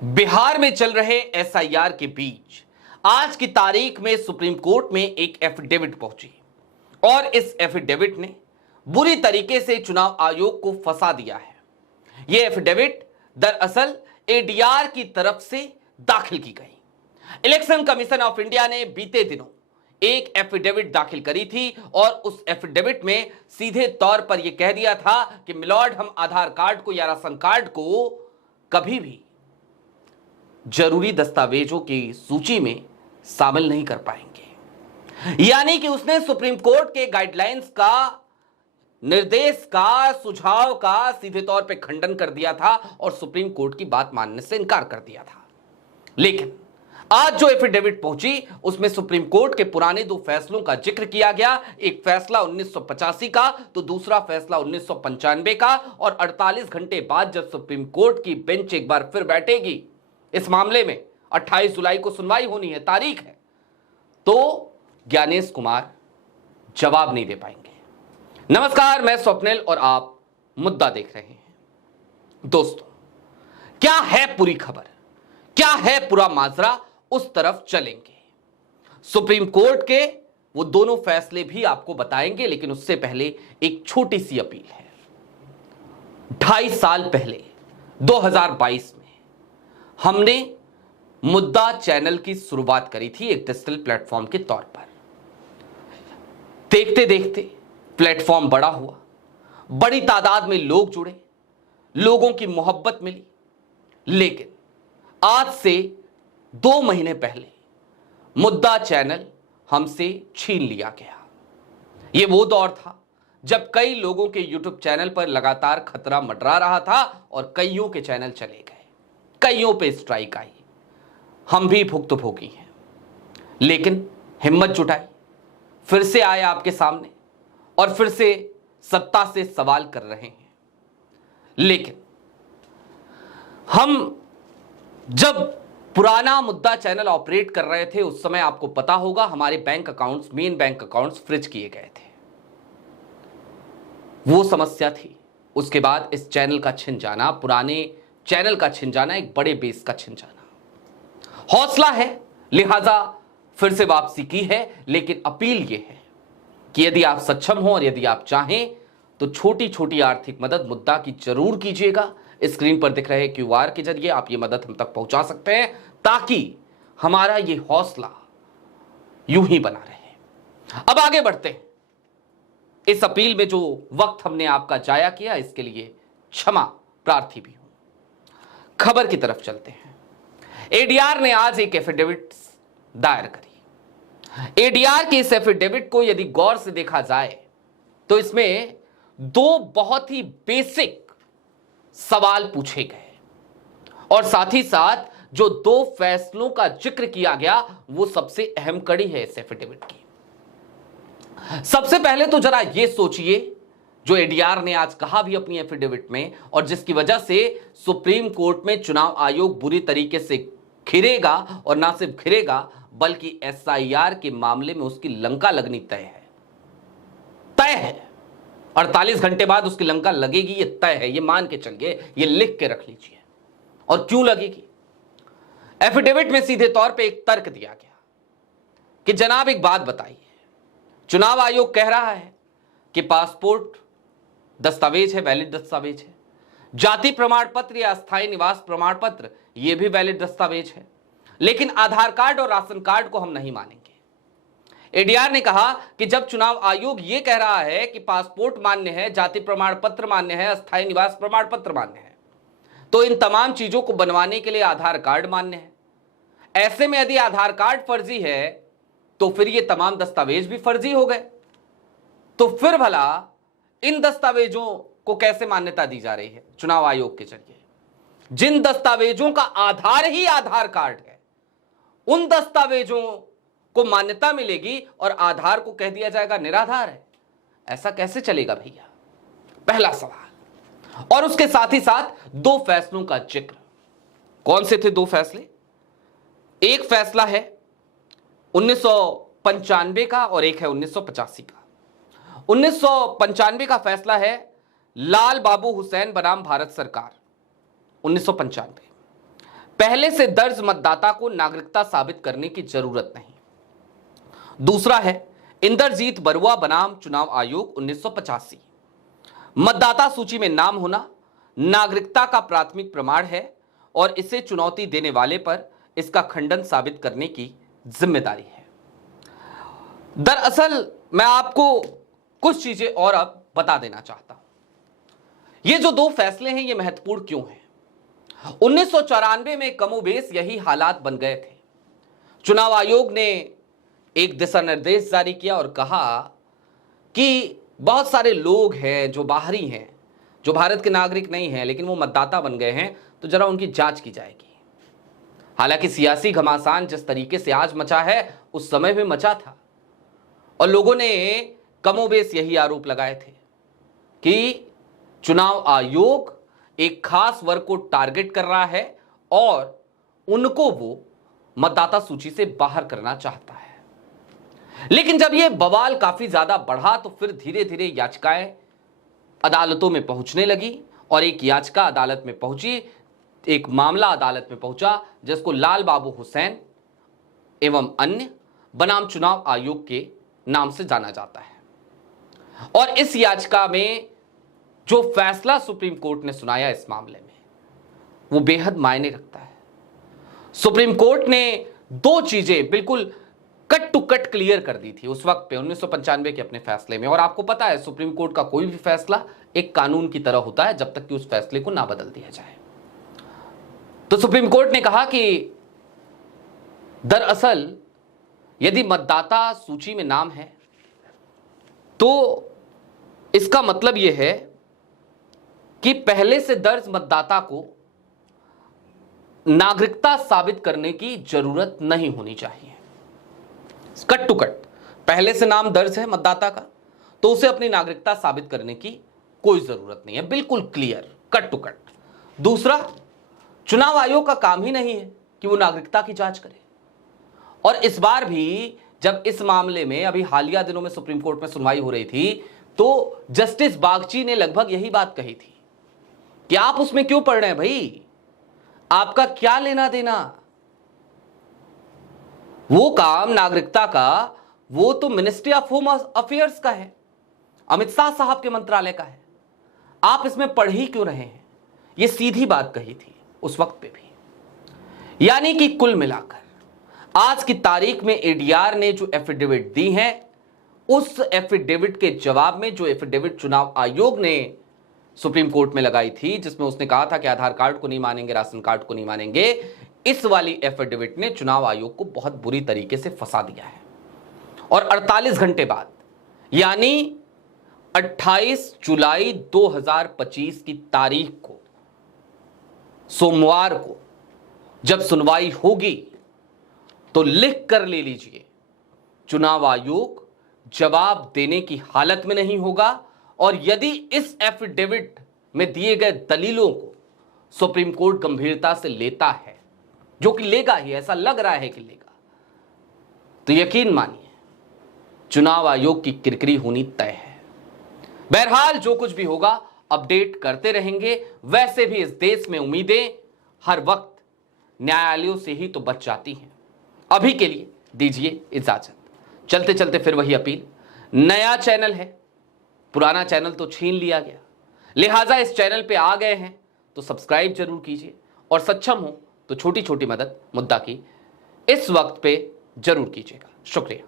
बिहार में चल रहे एसआईआर के बीच आज की तारीख में सुप्रीम कोर्ट में एक एफिडेविट पहुंची और इस एफिडेविट ने बुरी तरीके से चुनाव आयोग को फंसा दिया है। यह एफिडेविट दरअसल एडीआर की तरफ से दाखिल की गई। इलेक्शन कमीशन ऑफ इंडिया ने बीते दिनों एक एफिडेविट दाखिल करी थी और उस एफिडेविट में सीधे तौर पर यह कह दिया था कि मिलॉर्ड, हम आधार कार्ड को या राशन कार्ड को कभी भी जरूरी दस्तावेजों की सूची में शामिल नहीं कर पाएंगे। यानी कि उसने सुप्रीम कोर्ट के गाइडलाइंस का, निर्देश का, सुझाव का सीधे तौर पे खंडन कर दिया था और सुप्रीम कोर्ट की बात मानने से इनकार कर दिया था। लेकिन आज जो एफिडेविट पहुंची उसमें सुप्रीम कोर्ट के पुराने दो फैसलों का जिक्र किया गया। एक फैसला 1985 का तो दूसरा फैसला 1995 का। और 48 घंटे बाद जब सुप्रीम कोर्ट की बेंच एक बार फिर बैठेगी इस मामले में, 28 जुलाई को सुनवाई होनी है, तारीख है, तो ज्ञानेश कुमार जवाब नहीं दे पाएंगे। नमस्कार, मैं स्वप्निल और आप मुद्दा देख रहे हैं। दोस्तों, क्या है पूरी खबर, क्या है पूरा माजरा, उस तरफ चलेंगे। सुप्रीम कोर्ट के वो दोनों फैसले भी आपको बताएंगे, लेकिन उससे पहले एक छोटी सी अपील है। 2.5 साल पहले 2022 में हमने मुद्दा चैनल की शुरुआत करी थी एक डिजिटल प्लेटफॉर्म के तौर पर। देखते देखते प्लेटफॉर्म बड़ा हुआ, बड़ी तादाद में लोग जुड़े, लोगों की मोहब्बत मिली। लेकिन आज से 2 महीने पहले मुद्दा चैनल हमसे छीन लिया गया। यह वो दौर था जब कई लोगों के यूट्यूब चैनल पर लगातार खतरा मंडरा रहा था और कईयों के चैनल चले गए, कईयों पे स्ट्राइक आई। हम भी भुक्तभोगी हैं, लेकिन हिम्मत जुटाई, फिर से आए आपके सामने और फिर से सत्ता से सवाल कर रहे हैं। लेकिन हम जब पुराना मुद्दा चैनल ऑपरेट कर रहे थे उस समय आपको पता होगा हमारे bank accounts, main bank accounts freeze किए गए थे। वो समस्या थी। उसके बाद इस चैनल का छिन जाना, पुराने चैनल का छिन जाना, एक बड़े बेस का छिन जाना। हौसला है, लिहाजा फिर से वापसी की है। लेकिन अपील यह है कि यदि आप सक्षम हो और यदि आप चाहें तो छोटी छोटी आर्थिक मदद मुद्दा की जरूर कीजिएगा। स्क्रीन पर दिख रहे क्यूआर के जरिए आप ये मदद हम तक पहुंचा सकते हैं ताकि हमारा ये हौसला यूं ही बना रहे। अब आगे बढ़ते हैं। इस अपील में जो वक्त हमने आपका जाया किया इसके लिए क्षमा प्रार्थी भी हूं। खबर की तरफ चलते हैं। एडीआर ने आज एक एफिडेविट दायर करी। एडीआर के इस एफिडेविट को यदि गौर से देखा जाए तो इसमें 2 बहुत ही बेसिक सवाल पूछे गए और साथ ही साथ जो 2 फैसलों का जिक्र किया गया वो सबसे अहम कड़ी है इस एफिडेविट की। सबसे पहले तो जरा ये सोचिए, जो एडीआर ने आज कहा भी अपनी एफिडेविट में और जिसकी वजह से सुप्रीम कोर्ट में चुनाव आयोग बुरी तरीके से घिरेगा, और ना सिर्फ घिरेगा बल्कि एसआईआर के मामले में उसकी लंका लगनी तय है। 48 घंटे बाद उसकी लंका लगेगी, ये तय है, ये मान के चलिए, ये लिख के रख लीजिए। और क्यों लगेगी? एफिडेविट में सीधे तौर पे एक तर्क दिया गया कि जनाब एक बात बताइए, चुनाव आयोग कह रहा है कि पासपोर्ट दस्तावेज है, वैलिड दस्तावेज है, जाति प्रमाण पत्र या अस्थायी निवास प्रमाण पत्र यह भी वैलिड दस्तावेज है, लेकिन आधार कार्ड और राशन कार्ड को हम नहीं मानेंगे। एडीआर ने कहा कि जब चुनाव आयोग यह कह रहा है कि पासपोर्ट मान्य है, जाति प्रमाण पत्र मान्य है, अस्थायी निवास प्रमाण पत्र मान्य है, तो इन तमाम चीजों को बनवाने के लिए आधार कार्ड मान्य है। ऐसे में यदि आधार कार्ड फर्जी है तो फिर ये तमाम दस्तावेज भी फर्जी हो गए। तो फिर भला इन दस्तावेजों को कैसे मान्यता दी जा रही है चुनाव आयोग के जरिए? जिन दस्तावेजों का आधार ही आधार कार्ड है उन दस्तावेजों को मान्यता मिलेगी और आधार को कह दिया जाएगा निराधार है। ऐसा कैसे चलेगा भैया? पहला सवाल। और उसके साथ ही साथ 2 फैसलों का जिक्र। कौन से थे 2 फैसले? एक फैसला है 1995 का और एक है 1985 का। 1995 का फैसला है लाल बाबू हुसैन बनाम भारत सरकार, 1995। पहले से दर्ज मतदाता को नागरिकता साबित करने की जरूरत नहीं। दूसरा है इंद्रजीत बरुआ बनाम चुनाव आयोग 1985। मतदाता सूची में नाम होना नागरिकता का प्राथमिक प्रमाण है और इसे चुनौती देने वाले पर इसका खंडन साबित करने की जिम्मेदारी है। दरअसल मैं आपको कुछ चीजें और अब बता देना चाहता हूं। ये जो दो फैसले हैं ये महत्वपूर्ण क्यों हैं? 1994 में कमोबेश यही हालात बन गए थे। चुनाव आयोग ने एक दिशा निर्देश जारी किया और कहा कि बहुत सारे लोग हैं जो बाहरी हैं, जो भारत के नागरिक नहीं हैं लेकिन वो मतदाता बन गए हैं, तो जरा उनकी जांच की जाएगी। हालांकि सियासी घमासान जिस तरीके से आज मचा है उस समय भी मचा था और लोगों ने कमोबेश यही आरोप लगाए थे कि चुनाव आयोग एक खास वर्ग को टारगेट कर रहा है और उनको वो मतदाता सूची से बाहर करना चाहता है। लेकिन जब यह बवाल काफी ज्यादा बढ़ा तो फिर धीरे धीरे याचिकाएं अदालतों में पहुंचने लगी और एक याचिका अदालत में पहुंची, एक मामला अदालत में पहुंचा जिसको लाल बाबू हुसैन एवं अन्य बनाम चुनाव आयोग के नाम से जाना जाता है। और इस याचिका में जो फैसला सुप्रीम कोर्ट ने सुनाया इस मामले में वो बेहद मायने रखता है। सुप्रीम कोर्ट ने दो चीजें बिल्कुल कट टू कट क्लियर कर दी थी उस वक्त पे 1995 के अपने फैसले में। और आपको पता है सुप्रीम कोर्ट का कोई भी फैसला एक कानून की तरह होता है जब तक कि उस फैसले को ना बदल दिया जाए। तो सुप्रीम कोर्ट ने कहा कि दरअसल यदि मतदाता सूची में नाम है तो इसका मतलब यह है कि पहले से दर्ज मतदाता को नागरिकता साबित करने की जरूरत नहीं होनी चाहिए। कट टू कट पहले से नाम दर्ज है मतदाता का तो उसे अपनी नागरिकता साबित करने की कोई जरूरत नहीं है, बिल्कुल क्लियर कट टू कट। दूसरा, चुनाव आयोग का काम ही नहीं है कि वो नागरिकता की जांच करे। और इस बार भी जब इस मामले में अभी हालिया दिनों में सुप्रीम कोर्ट में सुनवाई हो रही थी तो जस्टिस बागची ने लगभग यही बात कही थी कि आप उसमें क्यों पढ़ रहे हैं भाई, आपका क्या लेना देना। वो काम नागरिकता का वो तो मिनिस्ट्री ऑफ होम अफेयर्स का है, अमित शाह साहब के मंत्रालय का है, आप इसमें पढ़ ही क्यों रहे हैं। ये सीधी बात कही थी उस वक्त पे भी। यानी कि कुल मिलाकर आज की तारीख में एडीआर ने जो एफिडेविट दी है उस एफिडेविट के जवाब में जो एफिडेविट चुनाव आयोग ने सुप्रीम कोर्ट में लगाई थी जिसमें उसने कहा था कि आधार कार्ड को नहीं मानेंगे, राशन कार्ड को नहीं मानेंगे, इस वाली एफिडेविट ने चुनाव आयोग को बहुत बुरी तरीके से फंसा दिया है। और 48 घंटे बाद यानी 28 जुलाई 2025 की तारीख को सोमवार को जब सुनवाई होगी तो लिख कर ले लीजिए, चुनाव आयोग जवाब देने की हालत में नहीं होगा। और यदि इस एफिडेविट में दिए गए दलीलों को सुप्रीम कोर्ट गंभीरता से लेता है, जो कि लेगा ही, ऐसा लग रहा है कि लेगा, तो यकीन मानिए चुनाव आयोग की किरकिरी होनी तय है। बहरहाल जो कुछ भी होगा अपडेट करते रहेंगे। वैसे भी इस देश में उम्मीदें हर वक्त न्यायालयों से ही तो बच जाती हैं। अभी के लिए दीजिए इजाजत। चलते चलते फिर वही अपील, नया चैनल है, पुराना चैनल तो छीन लिया गया, लिहाजा इस चैनल पे आ गए हैं तो सब्सक्राइब जरूर कीजिए और सक्षम हो तो छोटी छोटी मदद मुद्दा की इस वक्त पे जरूर कीजिएगा। शुक्रिया।